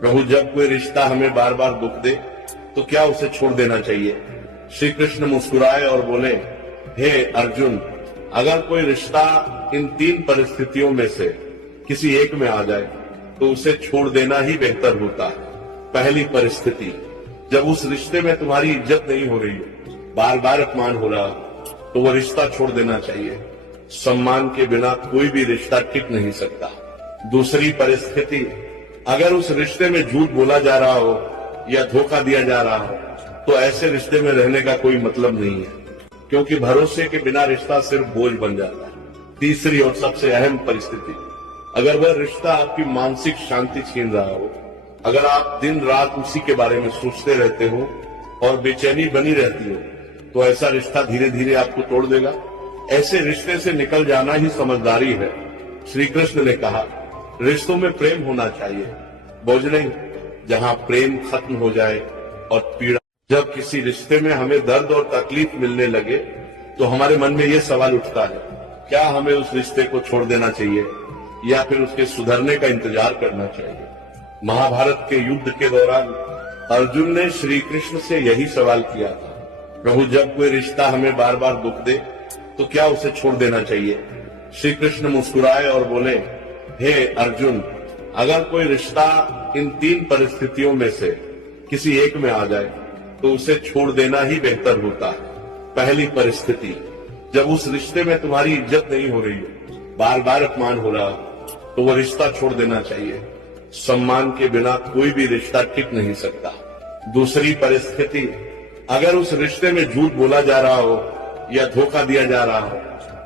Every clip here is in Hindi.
प्रभु, जब कोई रिश्ता हमें बार बार दुख दे तो क्या उसे छोड़ देना चाहिए? श्री कृष्ण मुस्कुराए और बोले, हे अर्जुन, अगर कोई रिश्ता इन तीन परिस्थितियों में से किसी एक में आ जाए तो उसे छोड़ देना ही बेहतर होता है। पहली परिस्थिति, जब उस रिश्ते में तुम्हारी इज्जत नहीं हो रही हो, बार बार अपमान हो रहा हो, तो वो रिश्ता छोड़ देना चाहिए। सम्मान के बिना कोई भी रिश्ता टिक नहीं सकता। दूसरी परिस्थिति, अगर उस रिश्ते में झूठ बोला जा रहा हो या धोखा दिया जा रहा हो तो ऐसे रिश्ते में रहने का कोई मतलब नहीं है, क्योंकि भरोसे के बिना रिश्ता सिर्फ बोझ बन जाता है। तीसरी और सबसे अहम परिस्थिति, अगर वह रिश्ता आपकी मानसिक शांति छीन रहा हो, अगर आप दिन रात उसी के बारे में सोचते रहते हो और बेचैनी बनी रहती हो, तो ऐसा रिश्ता धीरे धीरे आपको तोड़ देगा। ऐसे रिश्ते से निकल जाना ही समझदारी है। श्री कृष्ण ने कहा, रिश्तों में प्रेम होना चाहिए, बोझ नहीं। जहाँ प्रेम खत्म हो जाए और पीड़ा, जब किसी रिश्ते में हमें दर्द और तकलीफ मिलने लगे तो हमारे मन में ये सवाल उठता है, क्या हमें उस रिश्ते को छोड़ देना चाहिए या फिर उसके सुधरने का इंतजार करना चाहिए? महाभारत के युद्ध के दौरान अर्जुन ने श्री कृष्ण से यही सवाल किया था, प्रभु, जब कोई रिश्ता हमें बार बार दुख दे तो क्या उसे छोड़ देना चाहिए? श्री कृष्ण मुस्कुराए और बोले, हे अर्जुन, अगर कोई रिश्ता इन तीन परिस्थितियों में से किसी एक में आ जाए तो उसे छोड़ देना ही बेहतर होता है। पहली परिस्थिति, जब उस रिश्ते में तुम्हारी इज्जत नहीं हो रही हो, बार बार अपमान हो रहा हो, तो वो रिश्ता छोड़ देना चाहिए। सम्मान के बिना कोई भी रिश्ता टिक नहीं सकता। दूसरी परिस्थिति, अगर उस रिश्ते में झूठ बोला जा रहा हो या धोखा दिया जा रहा हो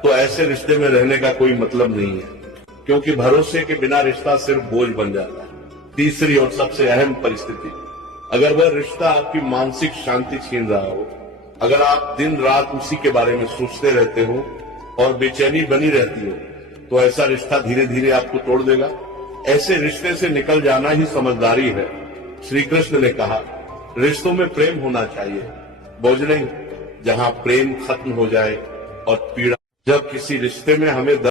तो ऐसे रिश्ते में रहने का कोई मतलब नहीं है, क्योंकि भरोसे के बिना रिश्ता सिर्फ बोझ बन जाता है। तीसरी और सबसे अहम परिस्थिति, अगर वह रिश्ता आपकी मानसिक शांति छीन रहा हो, अगर आप दिन रात उसी के बारे में सोचते रहते हो और बेचैनी बनी रहती हो, तो ऐसा रिश्ता धीरे धीरे आपको तोड़ देगा। ऐसे रिश्ते से निकल जाना ही समझदारी है। श्री कृष्ण ने कहा, रिश्तों में प्रेम होना चाहिए, बोझ नहीं। जहाँ प्रेम खत्म हो जाए और पीड़ा, जब किसी रिश्ते में हमें